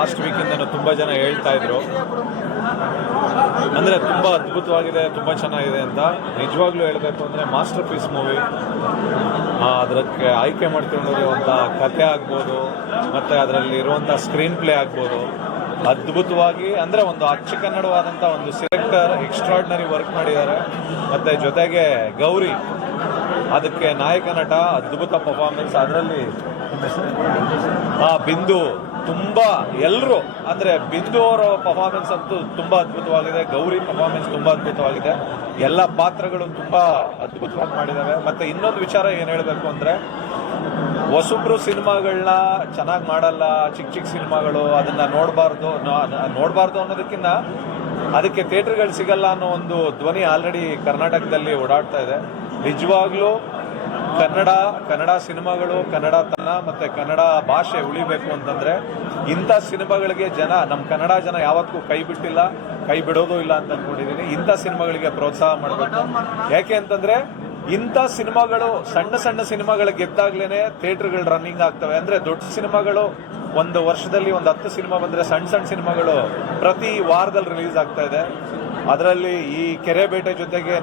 Last ವೀಕಿಂದನೂ ತುಂಬ ಜನ ಹೇಳ್ತಾ ಇದ್ರು, ಅಂದರೆ ತುಂಬ ಅದ್ಭುತವಾಗಿದೆ, ತುಂಬ ಚೆನ್ನಾಗಿದೆ ಅಂತ. ನಿಜವಾಗ್ಲೂ ಹೇಳಬೇಕು ಅಂದರೆ ಮಾಸ್ಟರ್ ಪೀಸ್ ಮೂವಿ. ಅದಕ್ಕೆ ಆಯ್ಕೆ ಮಾಡ್ಕೊಂಡಿರುವಂಥ ಕಥೆ ಆಗ್ಬೋದು, ಮತ್ತು ಅದರಲ್ಲಿ ಇರುವಂಥ ಸ್ಕ್ರೀನ್ ಪ್ಲೇ ಆಗ್ಬೋದು, ಅದ್ಭುತವಾಗಿ ಅಂದರೆ ಒಂದು ಅಚ್ಚ ಕನ್ನಡವಾದಂಥ ಒಂದು ಸಿಲೆಕ್ಟರ್ ಎಕ್ಸ್ಟ್ರಾರ್ಡಿನರಿ ವರ್ಕ್ ಮಾಡಿದ್ದಾರೆ. ಮತ್ತು ಜೊತೆಗೆ ಗೌರಿ ಅದಕ್ಕೆ ನಾಯಕ ನಟ, ಅದ್ಭುತ ಪರ್ಫಾರ್ಮೆನ್ಸ್. ಅದರಲ್ಲಿ ಬಿಂದು ತುಂಬ ಎಲ್ಲರೂ ಅಂದರೆ ಬಿಂದು ಅವರ ಪರ್ಫಾರ್ಮೆನ್ಸ್ ಅಂತೂ ತುಂಬ ಅದ್ಭುತವಾಗಿದೆ. ಗೌರಿ ಪರ್ಫಾರ್ಮೆನ್ಸ್ ತುಂಬ ಅದ್ಭುತವಾಗಿದೆ. ಎಲ್ಲ ಪಾತ್ರಗಳು ತುಂಬ ಅದ್ಭುತವಾಗಿ ಮಾಡಿದ್ದಾರೆ. ಮತ್ತು ಇನ್ನೊಂದು ವಿಚಾರ ಏನು ಹೇಳಬೇಕು ಅಂದರೆ, ಹೊಸಬ್ರು ಸಿನಿಮಾಗಳನ್ನ ಚೆನ್ನಾಗಿ ಮಾಡಲ್ಲ, ಚಿಕ್ಕ ಚಿಕ್ಕ ಸಿನಿಮಾಗಳು, ಅದನ್ನು ನೋಡಬಾರ್ದು ಅನ್ನೋದಕ್ಕಿಂತ ಅದಕ್ಕೆ ಥಿಯೇಟರ್ಗಳು ಸಿಗಲ್ಲ ಅನ್ನೋ ಒಂದು ಧ್ವನಿ ಆಲ್ರೆಡಿ ಕರ್ನಾಟಕದಲ್ಲಿ ಓಡಾಡ್ತಾ ಇದೆ. ನಿಜವಾಗ್ಲೂ ಕನ್ನಡ ಸಿನಿಮಾಗಳು, ಕನ್ನಡತನ ಮತ್ತು ಕನ್ನಡ ಭಾಷೆ ಉಳಿಬೇಕು ಅಂತಂದರೆ ಇಂಥ ಸಿನಿಮಾಗಳಿಗೆ ನಮ್ಮ ಕನ್ನಡ ಜನ ಯಾವತ್ತೂ ಕೈ ಬಿಟ್ಟಿಲ್ಲ, ಕೈ ಬಿಡೋದು ಇಲ್ಲ ಅಂತ ಅಂದ್ಕೊಂಡಿದ್ದೀನಿ. ಇಂಥ ಸಿನಿಮಾಗಳಿಗೆ ಪ್ರೋತ್ಸಾಹ ಮಾಡಬೇಕು. ಯಾಕೆ ಅಂತಂದರೆ ಇಂಥ ಸಿನಿಮಾಗಳು ಸಣ್ಣ ಸಿನಿಮಾಗಳು ಗೆದ್ದಾಗ್ಲೇ ಥಿಯೇಟರ್ಗಳು ರನ್ನಿಂಗ್ ಆಗ್ತವೆ. ಅಂದರೆ ದೊಡ್ಡ ಸಿನಿಮಾಗಳು ಒಂದು ವರ್ಷದಲ್ಲಿ ಒಂದು 10 ಸಿನಿಮಾ ಬಂದರೆ ಸಣ್ಣ ಸಿನಿಮಾಗಳು ಪ್ರತಿ ವಾರದಲ್ಲಿ ರಿಲೀಸ್ ಆಗ್ತಾ ಇದೆ. ಅದರಲ್ಲಿ ಈ ಕೆರೆಬೇಟೆ ಜೊತೆಗೆ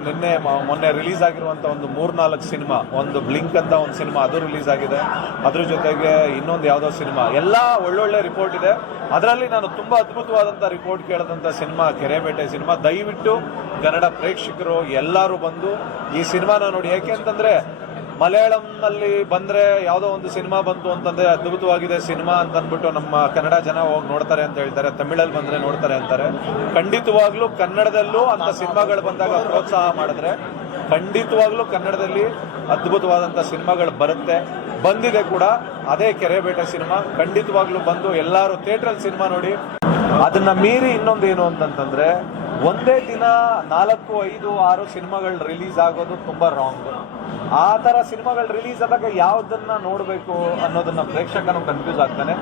ಮೊನ್ನೆ ರಿಲೀಸ್ ಆಗಿರುವಂಥ ಒಂದು 3-4 ಸಿನಿಮಾ, ಒಂದು ಬ್ಲಿಂಕ್ ಅಂತ ಒಂದು ಸಿನಿಮಾ ಅದು ರಿಲೀಸ್ ಆಗಿದೆ. ಅದ್ರ ಜೊತೆಗೆ ಇನ್ನೊಂದು ಯಾವುದೋ ಸಿನಿಮಾ, ಎಲ್ಲ ಒಳ್ಳೊಳ್ಳೆ ರಿಪೋರ್ಟ್ ಇದೆ. ಅದರಲ್ಲಿ ನಾನು ತುಂಬ ಅದ್ಭುತವಾದಂಥ ರಿಪೋರ್ಟ್ ಕೇಳಿದಂಥ ಸಿನಿಮಾ ಕೆರೆಬೇಟೆ ಸಿನಿಮಾ. ದಯವಿಟ್ಟು ಕನ್ನಡ ಪ್ರೇಕ್ಷಕರು ಎಲ್ಲರೂ ಬಂದು ಈ ಸಿನಿಮಾನ ನೋಡಿ. ಯಾಕೆ ಅಂತಂದರೆ ಮಲಯಾಳಂನಲ್ಲಿ ಬಂದರೆ ಯಾವುದೋ ಒಂದು ಸಿನಿಮಾ ಬಂತು ಅಂತಂದರೆ ಅದ್ಭುತವಾಗಿದೆ ಸಿನಿಮಾ ಅಂತ ಅಂದ್ಬಿಟ್ಟು ನಮ್ಮ ಕನ್ನಡ ಜನ ಹೋಗಿ ನೋಡ್ತಾರೆ ಅಂತ ಹೇಳ್ತಾರೆ, ತಮಿಳಲ್ಲಿ ಬಂದರೆ ನೋಡ್ತಾರೆ ಅಂತಾರೆ. ಖಂಡಿತವಾಗ್ಲೂ ಕನ್ನಡದಲ್ಲೂ ಅಂಥ ಸಿನಿಮಾಗಳು ಬಂದಾಗ ಪ್ರೋತ್ಸಾಹ ಮಾಡಿದ್ರೆ ಖಂಡಿತವಾಗ್ಲೂ ಕನ್ನಡದಲ್ಲಿ ಅದ್ಭುತವಾದಂಥ ಸಿನಿಮಾಗಳು ಬರುತ್ತೆ, ಬಂದಿದೆ ಕೂಡ. ಅದೇ ಕೆರೆಬೇಟೆ ಸಿನಿಮಾ. ಖಂಡಿತವಾಗ್ಲೂ ಬಂದು ಎಲ್ಲರೂ ಥಿಯೇಟ್ರಲ್ಲಿ ಸಿನಿಮಾ ನೋಡಿ. ಅದನ್ನ ಮೀರಿ ಇನ್ನೊಂದೇನು ಅಂತಂತಂದ್ರೆ, ಒಂದೇ ದಿನ 4, 5, 6 ಸಿನಿಮಾಗಳು ರಿಲೀಸ್ ಆಗೋದು ತುಂಬಾ ರಾಂಗ್. ಆ ತರ ಸಿನಿಮಾಗಳು ರಿಲೀಸ್ ಆದಾಗ ಯಾವ್ದನ್ನ ನೋಡಬೇಕು ಅನ್ನೋದನ್ನ ಪ್ರೇಕ್ಷಕನು ಕನ್ಫ್ಯೂಸ್ ಆಗ್ತಾನೆ.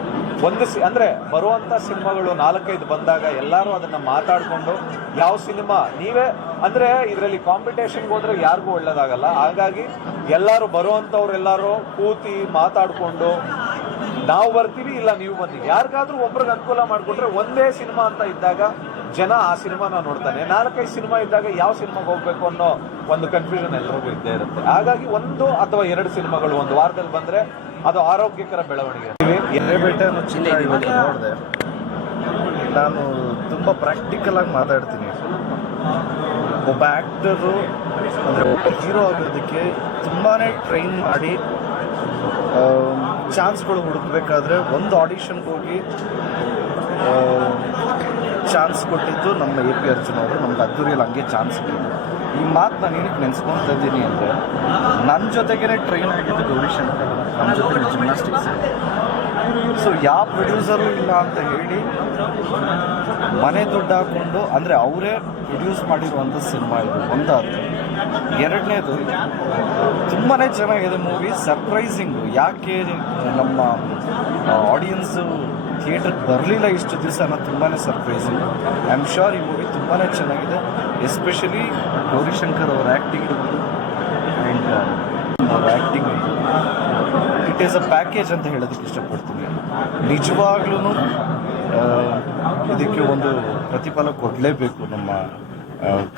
ಅಂದ್ರೆ ಬರುವಂತ ಸಿನಿಮಾಗಳು 4-5 ಬಂದಾಗ ಎಲ್ಲರೂ ಅದನ್ನ ಮಾತಾಡ್ಕೊಂಡು ಯಾವ ಸಿನಿಮಾ ನೀವೇ ಅಂದ್ರೆ ಇದರಲ್ಲಿ ಕಾಂಪಿಟೇಷನ್ಗೆ ಹೋದ್ರೆ ಯಾರಿಗೂ ಒಳ್ಳೇದಾಗಲ್ಲ. ಹಾಗಾಗಿ ಎಲ್ಲರೂ ಬರುವಂತವ್ರೆಲ್ಲರೂ ಕೂತಿ ಮಾತಾಡ್ಕೊಂಡು ನಾವು ಬರ್ತೀವಿ ಇಲ್ಲ ನೀವು ಬಂದೀವಿ, ಯಾರಿಗಾದ್ರೂ ಒಬ್ರಿಗೆ ಅನುಕೂಲ ಮಾಡಿಕೊಟ್ರೆ ಒಂದೇ ಸಿನಿಮಾ ಅಂತ ಇದ್ದಾಗ ಜನ ಆ ಸಿನಿಮಾನ ನೋಡ್ತಾನೆ. 4-5 ಸಿನಿಮಾ ಇದ್ದಾಗ ಯಾವ ಸಿನಿಮಾಗೆ ಹೋಗ್ಬೇಕು ಅನ್ನೋ ಒಂದು ಕನ್ಫ್ಯೂಷನ್ ಎಲ್ಲರಿಗೂ ಇದ್ದೇ ಇರುತ್ತೆ. ಹಾಗಾಗಿ 1 ಅಥವಾ 2 ಸಿನಿಮಾಗಳು ಒಂದು ವಾರದಲ್ಲಿ ಬಂದ್ರೆ ಅದು ಆರೋಗ್ಯಕರ ಬೆಳವಣಿಗೆ. ಕೆರೆಬೇಟೆಯನ್ನು ಚಿತ್ರ ಇವತ್ತು ನೋಡಿದೆ. ನಾನು ತುಂಬ ಪ್ರಾಕ್ಟಿಕಲ್ ಆಗಿ ಮಾತಾಡ್ತೀನಿ. ಒಬ್ಬ ಆ್ಯಕ್ಟರು ಅಂದರೆ ಒಬ್ಬ ಹೀರೋ ಆಗೋದಕ್ಕೆ ತುಂಬಾ ಟ್ರೈನ್ ಮಾಡಿ ಚಾನ್ಸ್ಗಳು ಹುಡುಕಬೇಕಾದ್ರೆ ಒಂದು ಆಡಿಷನ್ಗೆ ಹೋಗಿ ಚಾನ್ಸ್ ಕೊಟ್ಟಿದ್ದು ನಮ್ಮ AP ಅರ್ಜುನ್ ಅವರು. ನಮ್ಗೆ ಅದ್ದೂರಿಯಲ್ಲಿ ಹಂಗೆ ಚಾನ್ಸ್ ಸಿಕ್ಕಿದ್ದು. ಈ ಮಾತು ನಾನು ಏನಕ್ಕೆ ನೆನೆಸ್ಕೊಳ್ತಾ ಇದ್ದೀನಿ ಅಂದರೆ, ನನ್ನ ಜೊತೆಗೇ ಟ್ರೈನ್ ಆಗಿದ್ದು ಗೌರಿಶಂಕರ್, ನಮ್ಮ ಜೊತೆ ಜಿಮ್ನಾಸ್ಟಿಕ್ಸ್. ಸೊ ಯಾವ ಪ್ರೊಡ್ಯೂಸರು ಇಲ್ಲ ಅಂತ ಹೇಳಿ ಮನೆ ದುಡ್ಡು ಹಾಕ್ಕೊಂಡು, ಅಂದರೆ ಅವರೇ ಪ್ರೊಡ್ಯೂಸ್ ಮಾಡಿರುವಂಥ ಸಿನಿಮಾ ಇದು. ಒಂದಾದ್ರು. ಎರಡನೇದು ತುಂಬಾ ಚೆನ್ನಾಗಿದೆ ಮೂವಿ. ಸರ್ಪ್ರೈಸಿಂಗು. ಯಾಕೆ ನಮ್ಮ ಆಡಿಯನ್ಸು ಥಿಯೇಟ್ರಿಗೆ ಬರಲಿಲ್ಲ ಇಷ್ಟು ದಿವಸ ಅನ್ನೋದು ತುಂಬಾ ಸರ್ಪ್ರೈಸಿಂಗ್. ಐ ಆಮ್ ಶ್ಯೂರ್ ಈ ಮೂವಿ ತುಂಬಾ ಚೆನ್ನಾಗಿದೆ. ಎಸ್ಪೆಷಲಿ ಗೌರಿಶಂಕರ್ ಅವರ ಆ್ಯಕ್ಟಿಂಗ್ ಆ್ಯಂಡ್ ಅವರ acting it is a package ಅಂತ ಹೇಳೋದಕ್ಕೆ ಇಷ್ಟಪಡ್ತೀನಿ. ನಿಜವಾಗ್ಲೂ ಇದಕ್ಕೆ ಒಂದು ಪ್ರತಿಫಲ ಕೊಡಲೇಬೇಕು ನಮ್ಮ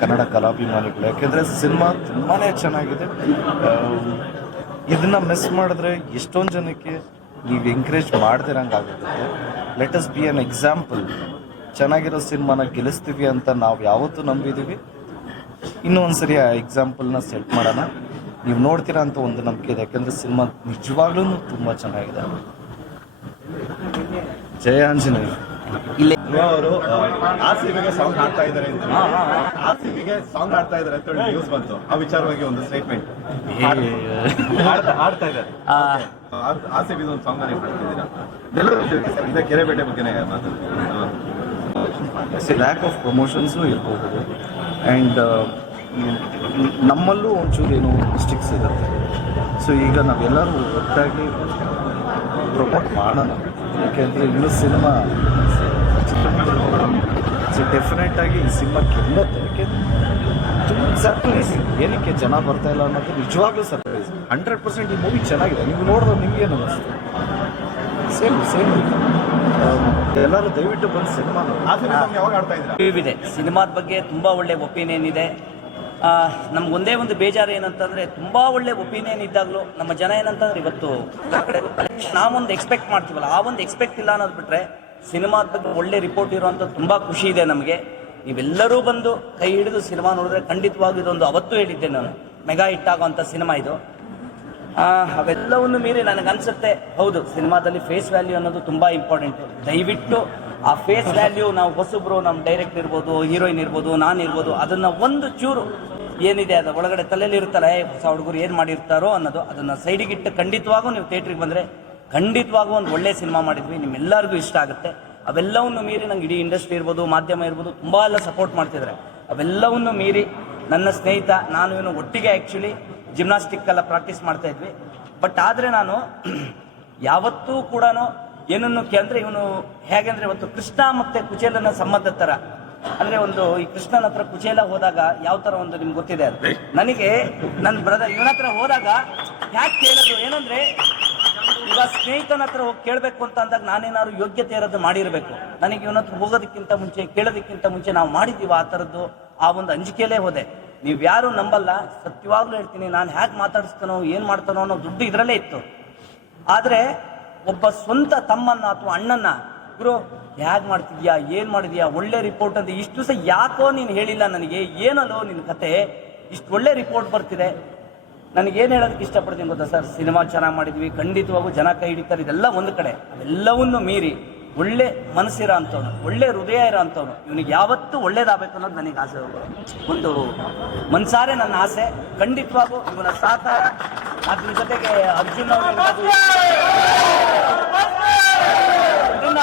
ಕನ್ನಡ ಕಲಾಭಿಮಾನಿಗಳು. ಯಾಕೆಂದರೆ ಸಿನಿಮಾ ತುಂಬಾ ಚೆನ್ನಾಗಿದೆ. ಇದನ್ನು ಮಿಸ್ ಮಾಡಿದ್ರೆ ಎಷ್ಟೊಂದು ಜನಕ್ಕೆ ನೀವು ಎಂಕರೇಜ್ ಮಾಡ್ದಿರಂಗಾಗುತ್ತೆ. Let us be an example. ಚೆನ್ನಾಗಿರೋ ಸಿನಿಮಾನ ಗೆಲ್ಲಿಸ್ತೀವಿ ಅಂತ ನಾವು ಯಾವತ್ತೂ ನಂಬಿದ್ದೀವಿ. ಇನ್ನೂ ಒಂದ್ಸರಿ ಆ ಎಕ್ಸಾಂಪಲ್ನ ಸೆಟ್ ಮಾಡೋಣ. ನೀವು ನೋಡ್ತೀರಾ ಅಂತ ಒಂದು ನಂಬಿಕೆ ಇದೆ. ಯಾಕೆಂದರೆ ಸಿನಿಮಾ ನಿಜವಾಗ್ಲೂ ತುಂಬ ಚೆನ್ನಾಗಿದೆ. ಜಯ ಆಂಜನೇಯ. ಅವರು RCBಗೆ ಸಾಂಗ್ ಹಾಡ್ತಾ ಇದ್ದಾರೆ ಅಂತ, RCBಗೆ ಸಾಂಗ್ ಹಾಡ್ತಾ ಇದ್ದಾರೆ ಅಂತ ಹೇಳಿ ನ್ಯೂಸ್ ಬಂತು. ಆ ವಿಚಾರವಾಗಿ ಒಂದು ಸ್ಟೇಟ್ಮೆಂಟ್ ಹಾಡ್ತಾ ಇದ್ದಾರೆ. RCB ಒಂದು ಸಾಂಗ್ ನೀವು ಹಾಡ್ತಿದ್ದೀರಾ, ಇದೇ ಕೆರೆಬೇಟೆ ಬಗ್ಗೆನೇ ಮಾತಾಡ್ತೀನಿ. ಲ್ಯಾಕ್ ಆಫ್ ಪ್ರಮೋಷನ್ಸು ಇರಬಹುದು. ಆ್ಯಂಡ್ ನಮ್ಮಲ್ಲೂ ಒಂಚೂರು ಏನೋ ಮಿಸ್ಟೇಕ್ಸ್ ಇರುತ್ತೆ. ಸೊ ಈಗ ನಾವೆಲ್ಲರೂ ಒಟ್ಟಾಗಿ ಪ್ರಮೋಟ್ ಮಾಡೋಣ. ಯಾಕೆಂದರೆ ಇನ್ನೂ ಸಿನಿಮಾ ಡೆಫಿನೆಟಾಗಿ ಈ ಸಿನಿಮಾ ಗೆಲ್ಲುತ್ತೆ. ಯಾಕೆ ತುಂಬ ಸರ್ಪ್ರೈಸ್. ಏನಕ್ಕೆ ಜನ ಬರ್ತಾ ಇಲ್ಲ ಅನ್ನೋದು ನಿಜವಾಗ್ಲೂ ಸರ್ಪ್ರೈಸ್. 100% ಈ ಮೂವಿ ಚೆನ್ನಾಗಿದೆ. ನೀವು ನೋಡಿದ್ರೆ ನಿಮ್ಗೇನು ಅನ್ನಿಸ್ತು? ಸೇಮ್ ಎಲ್ಲರೂ ದಯವಿಟ್ಟು ಬಂದು ಸಿನಿಮಾ ಆರ್ಸಿಬಿ ಸಾಂಗ್ ಯಾವಾಗ ಹಾಡ್ತಾ ಇದ್ದೀರಾ? ಇದೆ ಸಿನಿಮಾದ ಬಗ್ಗೆ ತುಂಬ ಒಳ್ಳೆ ಒಪಿನಿಯನ್ ಇದೆ. ನಮ್ಗೊಂದೇ ಒಂದು ಬೇಜಾರು ಏನಂತಂದರೆ ತುಂಬ ಒಳ್ಳೆ ಒಪಿನಿಯನ್ ಇದ್ದಾಗಲೂ ನಮ್ಮ ಜನ ಏನಂತಂದ್ರೆ ಇವತ್ತು ನಾವೊಂದು ಎಕ್ಸ್ಪೆಕ್ಟ್ ಮಾಡ್ತೀವಲ್ಲ ಆ ಒಂದು ಎಕ್ಸ್ಪೆಕ್ಟ್ ಇಲ್ಲ ಅನ್ನೋದು ಬಿಟ್ಟರೆ ಸಿನಿಮಾದ ಬಗ್ಗೆ ಒಳ್ಳೆ ರಿಪೋರ್ಟ್ ಇರೋಂಥ ತುಂಬ ಖುಷಿ ಇದೆ ನಮಗೆ. ನೀವೆಲ್ಲರೂ ಬಂದು ಕೈ ಹಿಡಿದು ಸಿನಿಮಾ ನೋಡಿದ್ರೆ ಖಂಡಿತವಾಗಿ ಇದೊಂದು ಅವತ್ತು ಹೇಳಿದ್ದೆ ನಾನು, ಮೆಗಾ ಹಿಟ್ ಆಗೋವಂಥ ಸಿನಿಮಾ ಇದು. ಅವೆಲ್ಲವನ್ನು ಮೀರಿ ನನಗನ್ಸುತ್ತೆ ಹೌದು ಸಿನಿಮಾದಲ್ಲಿ ಫೇಸ್ ವ್ಯಾಲ್ಯೂ ಅನ್ನೋದು ತುಂಬ ಇಂಪಾರ್ಟೆಂಟು. ದಯವಿಟ್ಟು ಆ ಫೇಸ್ ವ್ಯಾಲ್ಯೂ ನಾವು ಹೊಸಬ್ರು ನಮ್ಮ ಡೈರೆಕ್ಟರ್ ಇರ್ಬೋದು, ಹೀರೋಯಿನ್ ಇರ್ಬೋದು, ನಾನಿರ್ಬೋದು, ಅದನ್ನು ಒಂದು ಚೂರು ಏನಿದೆ ಅದು ಒಳಗಡೆ ತಲೆಯಲ್ಲಿ ಇರ್ತಾರೆ ಹೊಸ ಹುಡುಗರು ಏನು ಮಾಡಿರ್ತಾರೋ ಅನ್ನೋದು ಅದನ್ನು ಸೈಡಿಗಿಟ್ಟು ಖಂಡಿತವಾಗೂ ನೀವು ಥಿಯೇಟ್ರಿಗೆ ಬಂದರೆ ಖಂಡಿತವಾಗೂ ಒಂದು ಒಳ್ಳೆ ಸಿನಿಮಾ ಮಾಡಿದ್ವಿ, ನಿಮ್ಮೆಲ್ಲರಿಗೂ ಇಷ್ಟ ಆಗುತ್ತೆ. ಅವೆಲ್ಲವನ್ನು ಮೀರಿ ನಂಗೆ ಇಡೀ ಇಂಡಸ್ಟ್ರಿ ಇರ್ಬೋದು, ಮಾಧ್ಯಮ ಇರ್ಬೋದು ತುಂಬ ಎಲ್ಲ ಸಪೋರ್ಟ್ ಮಾಡ್ತಿದ್ದಾರೆ. ಅವೆಲ್ಲವನ್ನು ಮೀರಿ ನನ್ನ ಸ್ನೇಹಿತ ನಾನು ಇವನು ಒಟ್ಟಿಗೆ ಆ್ಯಕ್ಚುಲಿ ಜಿಮ್ನಾಸ್ಟಿಕ್ ಎಲ್ಲ ಪ್ರಾಕ್ಟೀಸ್ ಮಾಡ್ತಾ ಇದ್ವಿ. ಬಟ್ ಆದರೆ ನಾನು ಯಾವತ್ತೂ ಕೂಡ ಏನನ್ನು ಅಂದರೆ ಇವನು ಹೇಗೆಂದರೆ ಇವತ್ತು ಕೃಷ್ಣ ಮತ್ತು ಕುಚೇಲನ ಸಂಬಂಧ ಥರ. ಅಂದರೆ ಒಂದು ಈ ಕೃಷ್ಣನ ಹತ್ರ ಕುಚೇಲ ಹೋದಾಗ ಯಾವ ಥರ ಒಂದು ನಿಮ್ಗೆ ಗೊತ್ತಿದೆ ಅದು. ನನಗೆ ನನ್ನ ಬ್ರದರ್ ಇವನ ಹತ್ರ ಹೋದಾಗ ಯಾಕೆ ಕೇಳೋದು ಏನಂದರೆ ಈಗ ಸ್ನೇಹಿತನ ಹತ್ರ ಹೋಗಿ ಕೇಳಬೇಕು ಅಂತ ಅಂದಾಗ ನಾನೇನಾದ್ರು ಯೋಗ್ಯತೆ ಇರೋದು ಮಾಡಿರಬೇಕು. ನನಗೆ ಇವನ ಹತ್ರ ಹೋಗೋದಕ್ಕಿಂತ ಮುಂಚೆ ಕೇಳೋದಕ್ಕಿಂತ ಮುಂಚೆ ನಾವು ಮಾಡಿದ್ದೀವಿ ಆ ಥರದ್ದು ಆ ಒಂದು ಅಂಜಿಕೆಯಲ್ಲೇ ಹೋದೆ. ನೀವು ಯಾರು ನಂಬಲ್ಲ, ಸತ್ಯವಾಗ್ಲೂ ಹೇಳ್ತೀನಿ, ನಾನು ಹೇಗೆ ಮಾತಾಡಿಸ್ತಾನೋ ಏನು ಮಾಡ್ತಾನೋ ಅನ್ನೋ ದುಡ್ಡು ಇದರಲ್ಲೇ ಇತ್ತು. ಆದರೆ ಒಬ್ಬ ಸ್ವಂತ ತಮ್ಮನ್ನ ಅಥವಾ ಅಣ್ಣನ್ನ ಗುರು ಹೇಗೆ ಮಾಡ್ತಿದ್ಯಾ, ಏನು ಮಾಡಿದ್ಯಾ, ಒಳ್ಳೆ ರಿಪೋರ್ಟ್ ಅಂತ ಇಷ್ಟು ದಿವಸ ಯಾಕೋ ನೀನು ಹೇಳಿಲ್ಲ ನನಗೆ, ಏನಲ್ಲೋ ನಿನ್ನ ಕತೆ, ಇಷ್ಟು ಒಳ್ಳೆ ರಿಪೋರ್ಟ್ ಬರ್ತಿದೆ. ನನಗೇನು ಹೇಳೋದಕ್ಕೆ ಇಷ್ಟಪಡ್ತೀನಿ ಗೊತ್ತಾ ಸರ್, ಸಿನಿಮಾ ಚೆನ್ನಾಗಿ ಮಾಡಿದ್ವಿ, ಖಂಡಿತವಾಗೂ ಜನ ಕೈ ಹಿಡಿತಾರೆ, ಇದೆಲ್ಲ ಒಂದು ಕಡೆ. ಅದೆಲ್ಲವನ್ನು ಮೀರಿ ಒಳ್ಳೆ ಮನಸ್ಸಿರೋ ಅಂಥವ್ನು, ಒಳ್ಳೆ ಹೃದಯ ಇರೋ ಅಂಥವ್ನು, ಇವನಿಗೆ ಯಾವತ್ತೂ ಒಳ್ಳೇದಾಗಬೇಕು ಅನ್ನೋದು ನನಗೆ ಆಸೆ, ಒಂದು ಮನ್ಸಾರೆ ನನ್ನ ಆಸೆ. ಖಂಡಿತವಾಗೂ ಇವನ ಸಾಥ, ಅದ್ರ ಜೊತೆಗೆ ಅರ್ಜುನ್ ಅವರು ಇದನ್ನ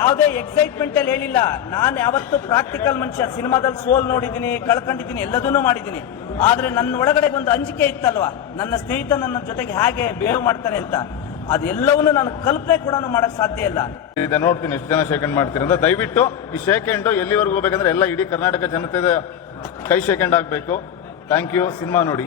ಯಾವುದೇ ಎಕ್ಸೈಟ್ಮೆಂಟ್ ಅಲ್ಲಿ ಹೇಳಿಲ್ಲ. ನಾನು ಯಾವತ್ತು ಪ್ರಾಕ್ಟಿಕಲ್ ಮನುಷ್ಯ, ಸಿನಿಮಾದಲ್ಲಿ ಸೋಲ್ ನೋಡಿದ್ದೀನಿ, ಕಳ್ಕೊಂಡಿದ್ದೀನಿ, ಎಲ್ಲದನ್ನೂ ಮಾಡಿದ್ದೀನಿ. ಆದ್ರೆ ನನ್ನ ಒಳಗಡೆ ಒಂದು ಅಂಜಿಕೆ ಇತ್ತಲ್ವಾ, ನನ್ನ ಸ್ನೇಹಿತ ನನ್ನ ಜೊತೆಗೆ ಹೇಗೆ ಬಿಹೇವ್ ಮಾಡ್ತಾನೆ ಅಂತ, ಅದೆಲ್ಲವನ್ನು ನಾನು ಕಲ್ಪನೆ ಕೂಡ ಮಾಡಕ್ ಸಾಧ್ಯ ಇಲ್ಲ. ಇದೆ ನೋಡ್ತೀನಿ ಎಷ್ಟು ಜನ ಶೇಕ್ ಹ್ಯಾಂಡ್ ಮಾಡ್ತೀರಿ ಅಂತ. ದಯವಿಟ್ಟು ಈ ಶೇಕ್ ಹ್ಯಾಂಡ್ ಎಲ್ಲಿವರೆಗೂ ಹೋಗ್ಬೇಕಂದ್ರೆ ಎಲ್ಲ ಇಡೀ ಕರ್ನಾಟಕ ಜನತೆ ಕೈ ಶೇಕ್ ಹ್ಯಾಂಡ್ ಆಗಬೇಕು. Thank you. ಸಿನಿಮಾ ನೋಡಿ.